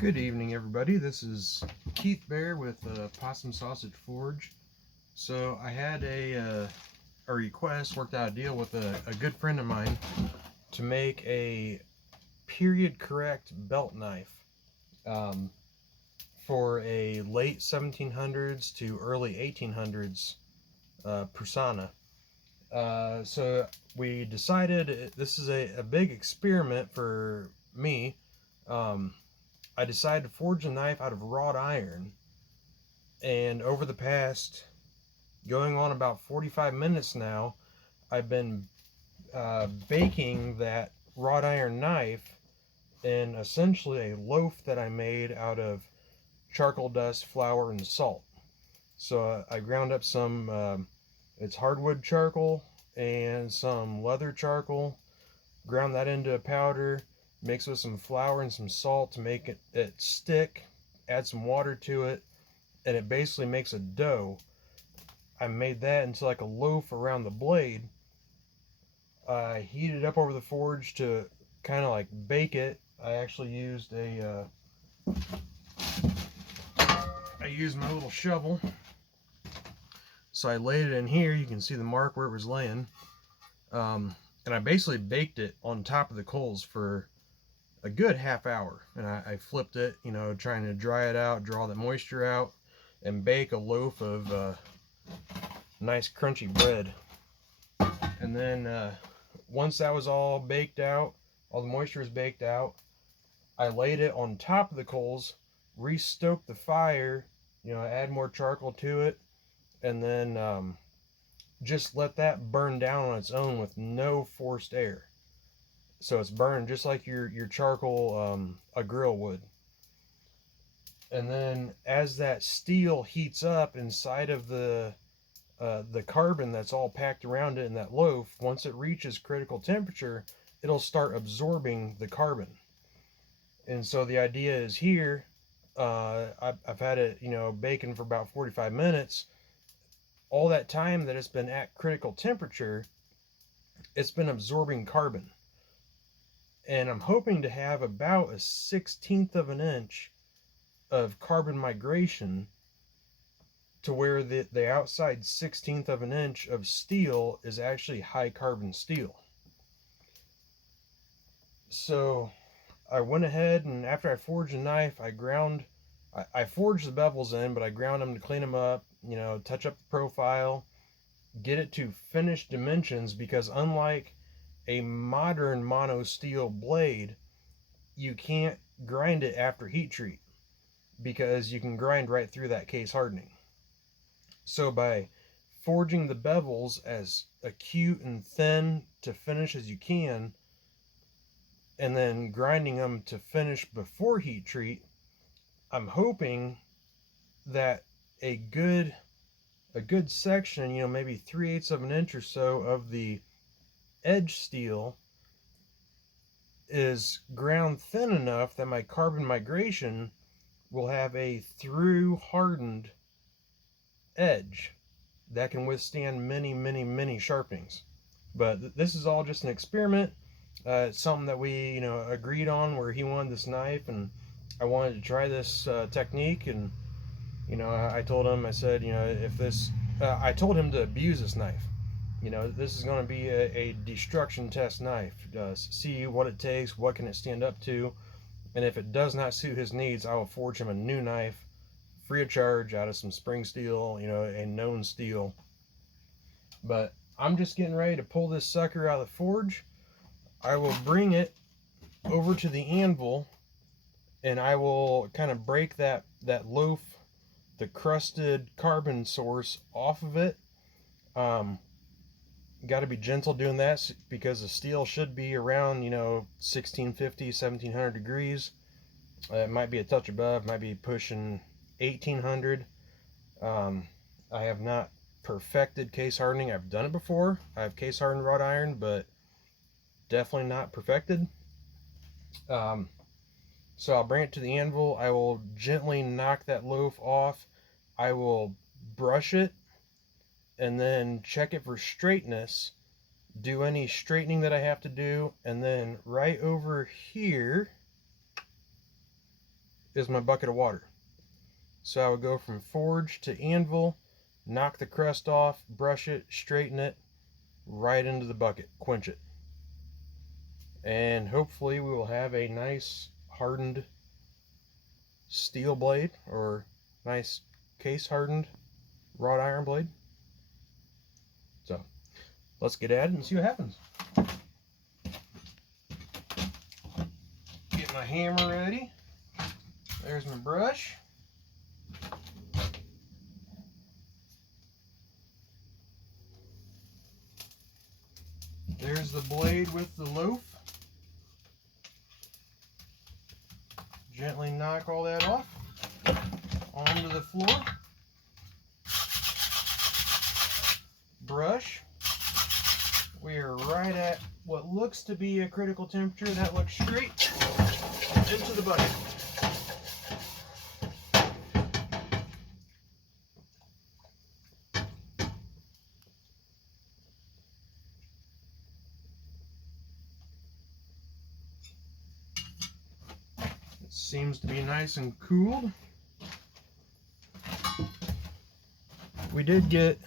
Good evening, everybody. This is Keith Bear with Possum Sausage Forge. So I had a request, worked out a deal with a good friend of mine to make a period correct belt knife for a late 1700s to early 1800s persona. So we decided this is a big experiment for me. I decided to forge a knife out of wrought iron, and over the past going on about 45 minutes now, I've been baking that wrought iron knife in essentially a loaf that I made out of charcoal dust, flour, and salt. So I ground up some, it's hardwood charcoal and some leather charcoal, ground that into a powder, mix with some flour and some salt to make it stick, add some water to it, and it basically makes a dough. I made that into like a loaf around the blade. I heated it up over the forge to kind of like bake it. I actually used I used my little shovel. So I laid it in here. You can see the mark where it was laying. And I basically baked it on top of the coals for a good half hour. And I flipped it, you know, trying to dry it out, draw the moisture out, and bake a loaf of nice crunchy bread. And then once that was all baked out, all the moisture was baked out, I laid it on top of the coals, re-stoked the fire, you know, add more charcoal to it, and then just let that burn down on its own with no forced air. So it's burned just like your charcoal, a grill would. And then as that steel heats up inside of the carbon that's all packed around it in that loaf, once it reaches critical temperature, it'll start absorbing the carbon. And so the idea is here, I've had it, you know, baking for about 45 minutes. All that time that it's been at critical temperature, it's been absorbing carbon. And I'm hoping to have about a 1/16 of an inch of carbon migration to where the outside 1/16 of an inch of steel is actually high carbon steel. So I went ahead, and after I forged the knife, I forged the bevels in, but I ground them to clean them up, you know, touch up the profile, get it to finished dimensions, because unlike a modern mono steel blade, you can't grind it after heat treat because you can grind right through that case hardening. So by forging the bevels as acute and thin to finish as you can, and then grinding them to finish before heat treat, I'm hoping that a good section, you know, maybe 3/8 of an inch or so of the edge steel is ground thin enough that my carbon migration will have a through hardened edge that can withstand many sharpenings. But this is all just an experiment. It's something that we, you know, agreed on, where he wanted this knife and I wanted to try this technique. And you know, I told him, I said, you know, if this, I told him to abuse this knife. You know, this is going to be a destruction test knife. See what it takes, what can it stand up to, and if it does not suit his needs, I will forge him a new knife, free of charge, out of some spring steel, you know, a known steel. But I'm just getting ready to pull this sucker out of the forge. I will bring it over to the anvil, and I will kind of break that loaf, the crusted carbon source, off of it. Got to be gentle doing that because the steel should be around, you know, 1650, 1700 degrees. It might be a touch above, might be pushing 1800. I have not perfected case hardening. I've done it before. I have case hardened wrought iron, but definitely not perfected. So I'll bring it to the anvil. I will gently knock that loaf off. I will brush it and then check it for straightness, do any straightening that I have to do, and then right over here is my bucket of water. So I would go from forge to anvil, knock the crust off, brush it, straighten it, right into the bucket, quench it. And hopefully we will have a nice hardened steel blade, or nice case hardened wrought iron blade. So let's get at it and see what happens. Get my hammer ready. There's my brush. There's the blade with the loaf. Gently knock all that off onto the floor. Brush. We are right at what looks to be a critical temperature. That looks straight into the bucket. It seems to be nice and cooled. We did get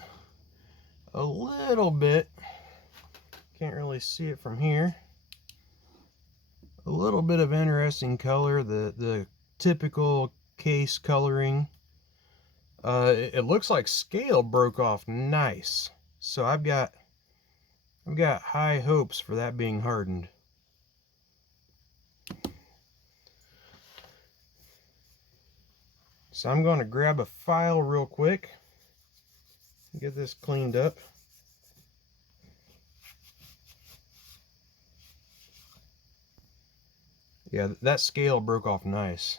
a little bit, can't really see it from here, a little bit of interesting color, the typical case coloring. It looks like scale broke off nice, so I've got high hopes for that being hardened. So I'm going to grab a file real quick, get this cleaned up. Yeah, that scale broke off nice.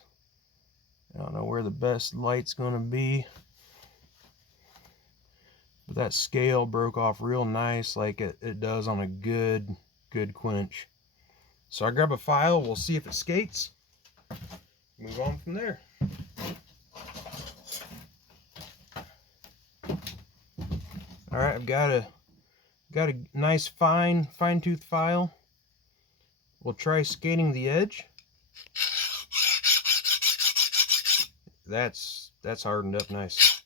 I don't know where the best light's going to be, but that scale broke off real nice, like it does on a good quench. So I grab a file, we'll see if it skates, move on from there. All right, I've got a nice fine-tooth file. We'll try skating the edge. That's hardened up nice.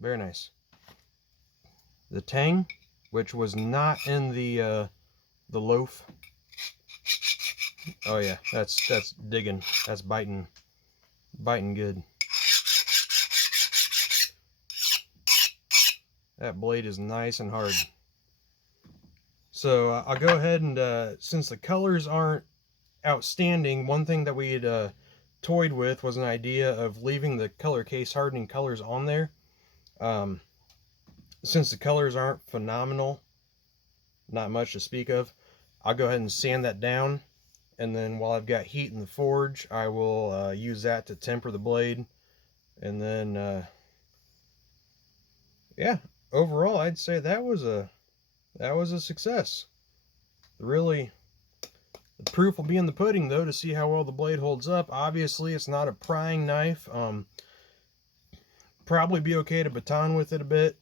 Very nice. The tang, which was not in the loaf. Oh yeah, that's digging. That's biting good. That blade is nice and hard. So I'll go ahead and since the colors aren't outstanding, one thing that we had toyed with was an idea of leaving the color case hardening colors on there. Since the colors aren't phenomenal, not much to speak of, I'll go ahead and sand that down, and then while I've got heat in the forge, I will use that to temper the blade. And then yeah, overall I'd say that was a success. Really, the proof will be in the pudding, though, to see how well the blade holds up. Obviously, it's not a prying knife. Probably be okay to baton with it a bit.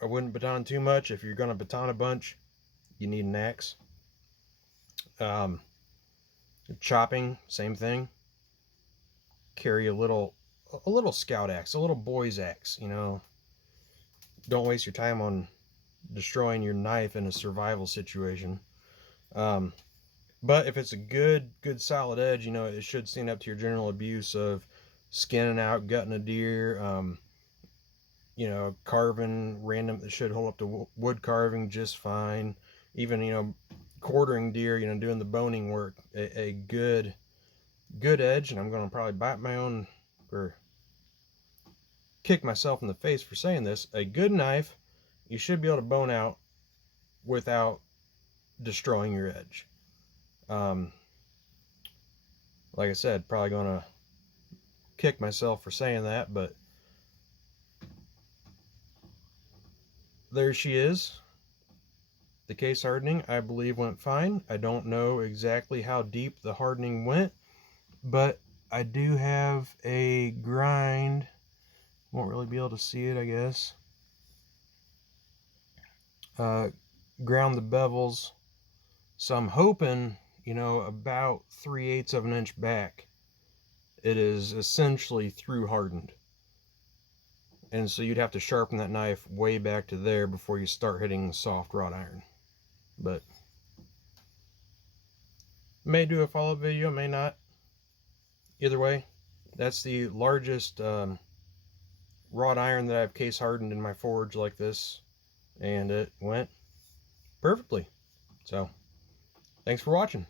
I wouldn't baton too much. If you're going to baton a bunch, you need an axe. Chopping, same thing. Carry a little scout axe, a little boy's axe, you know. Don't waste your time on destroying your knife in a survival situation. But if it's a good solid edge, you know, it should stand up to your general abuse of skinning out, gutting a deer, you know, carving random. It should hold up to wood carving just fine. Even, you know, quartering deer, you know, doing the boning work. A good edge, and I'm going to probably bite my own, or kick myself in the face for saying this. A good knife, you should be able to bone out without destroying your edge. Like I said, probably gonna kick myself for saying that, but there she is. The case hardening, I believe, went fine. I don't know exactly how deep the hardening went, but I do have a grind. Won't really be able to see it, I guess. Ground the bevels, so I'm hoping you know, about 3/8 of an inch back, it is essentially through hardened. And so you'd have to sharpen that knife way back to there before you start hitting soft wrought iron. But may do a follow-up video, may not. Either way, that's the largest wrought iron that I've case hardened in my forge like this, and it went perfectly. So thanks for watching.